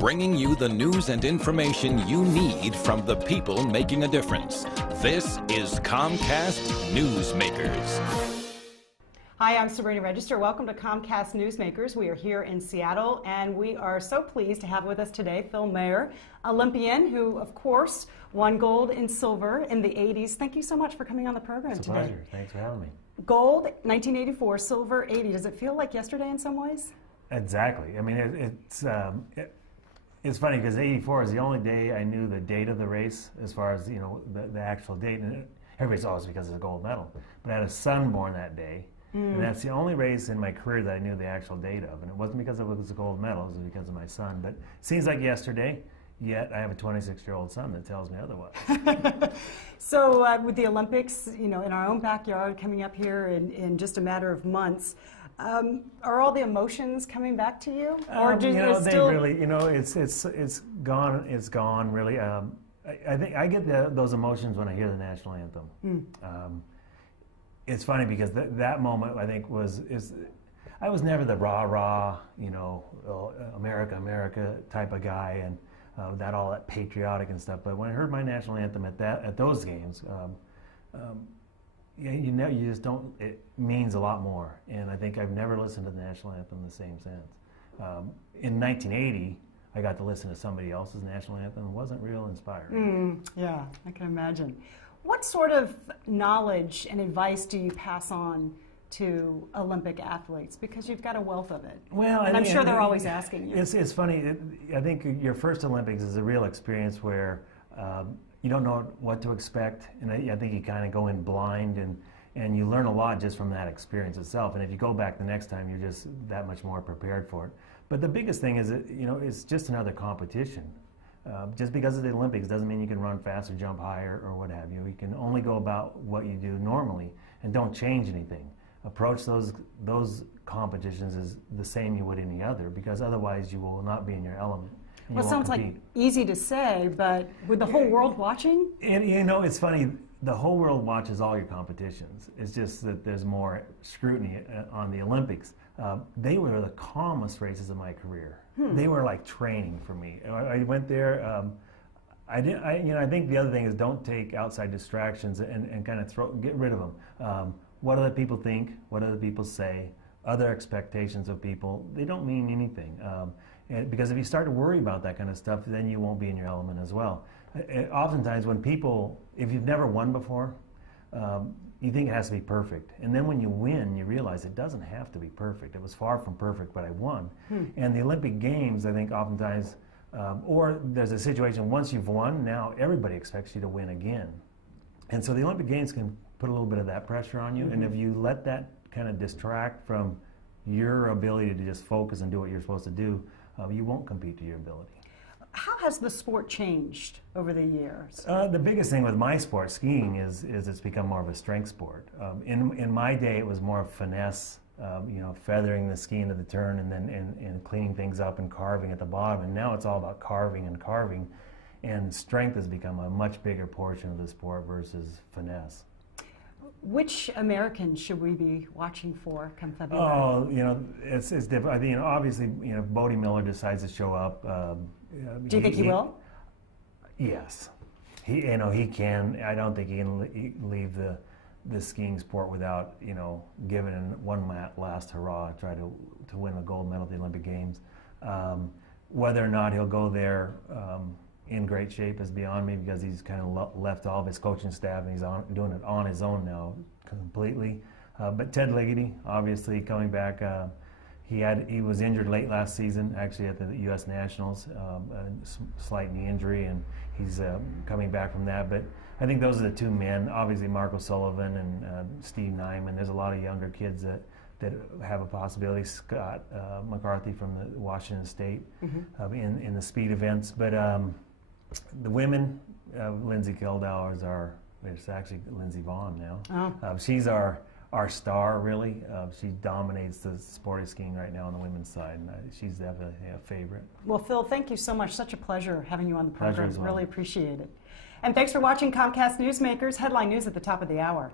bringing you the news and information you need from the people making a difference. This is Comcast Newsmakers. Hi, I'm Sabrina Register. Welcome to Comcast Newsmakers. We are here in Seattle, and we are so pleased to have with us today Phil Mahre, Olympian, who, of course, won gold and silver in the 80s. Thank you so much for coming on the program today. It's a pleasure. Thanks for having me. Gold, 1984, silver, 80. Does it feel like yesterday in some ways? Exactly. I mean, it's funny because 84 is the only day I knew the date of the race as far as, you know, the actual date. And everybody's always because of the gold medal. But I had a son born that day. And that's the only race in my career that I knew the actual date of. And it wasn't because it was a gold medal, it was because of my son. But it seems like yesterday, yet I have a 26-year-old son that tells me otherwise. So with the Olympics, you know, in our own backyard coming up here in just a matter of months, are all the emotions coming back to you? Or do you know, they still... really, you know, it's gone. It's gone. Really, I think I get those emotions when I hear the national anthem. It's funny because that moment I think I was never the rah-rah, you know, America, America type of guy, and all that patriotic and stuff. But when I heard my national anthem at those games, you just don't. It means a lot more, and I think I've never listened to the national anthem the same since. In 1980, I got to listen to somebody else's national anthem. It wasn't real inspiring. Yeah, I can imagine. What sort of knowledge and advice do you pass on to Olympic athletes? Because you've got a wealth of it. Well, and I'm sure they're always asking you. It's funny. I think your first Olympics is a real experience where you don't know what to expect, and I think you kind of go in blind, and you learn a lot just from that experience itself. And if you go back the next time, you're just that much more prepared for it. But the biggest thing is that, you know, it's just another competition. Just because of the Olympics doesn't mean you can run faster, jump higher, or what have you. You can only go about what you do normally and don't change anything. Approach those competitions as the same you would any other, because otherwise you will not be in your element. Well, it sounds like easy to say, but with the whole world watching? And, you know, it's funny. The whole world watches all your competitions. It's just that there's more scrutiny on the Olympics. They were the calmest races of my career. They were like training for me. I went there. I think the other thing is don't take outside distractions and kind of get rid of them. What other people think, what other people say, other expectations of people, they don't mean anything. Because if you start to worry about that kind of stuff, then you won't be in your element as well. Oftentimes when people, if you've never won before, you think it has to be perfect. And then when you win, you realize it doesn't have to be perfect. It was far from perfect, but I won. And the Olympic Games, I think oftentimes, or there's a situation, once you've won, now everybody expects you to win again. And so the Olympic Games can put a little bit of that pressure on you. And if you let that kind of distract from your ability to just focus and do what you're supposed to do, you won't compete to your ability. How has the sport changed over the years? The biggest thing with my sport, skiing, is it's become more of a strength sport. In my day, it was more finesse, you know, feathering the ski into the turn and then and cleaning things up and carving at the bottom. And now it's all about carving and carving, and strength has become a much bigger portion of the sport versus finesse. Which Americans should we be watching for come February? Oh, you know, it's different. I mean, obviously, you know, if Bodie Miller decides to show up. Do you think he will? Yes, he can. I don't think he can leave the skiing sport without, you know, giving one last hurrah, try to win a gold medal at the Olympic Games. Whether or not he'll go there in great shape is beyond me, because he's kind of left all of his coaching staff and he's doing it on his own now completely. But Ted Ligety, obviously coming back. He was injured late last season, actually at the U.S. Nationals, a slight knee injury, and he's coming back from that. But I think those are the two men. Obviously, Mark O'Sullivan and Steve Nyman. There's a lot of younger kids that have a possibility. Scott McCarthy from the Washington State in the speed events. But the women, Lindsay Keldauer it's actually Lindsey Vonn now. She's our star, really. She dominates the sport of skiing right now on the women's side, and she's definitely a favorite. Well, Phil, thank you so much. Such a pleasure having you on the program. Pleasure as well. Really appreciate it. And thanks for watching Comcast Newsmakers. Headline news at the top of the hour.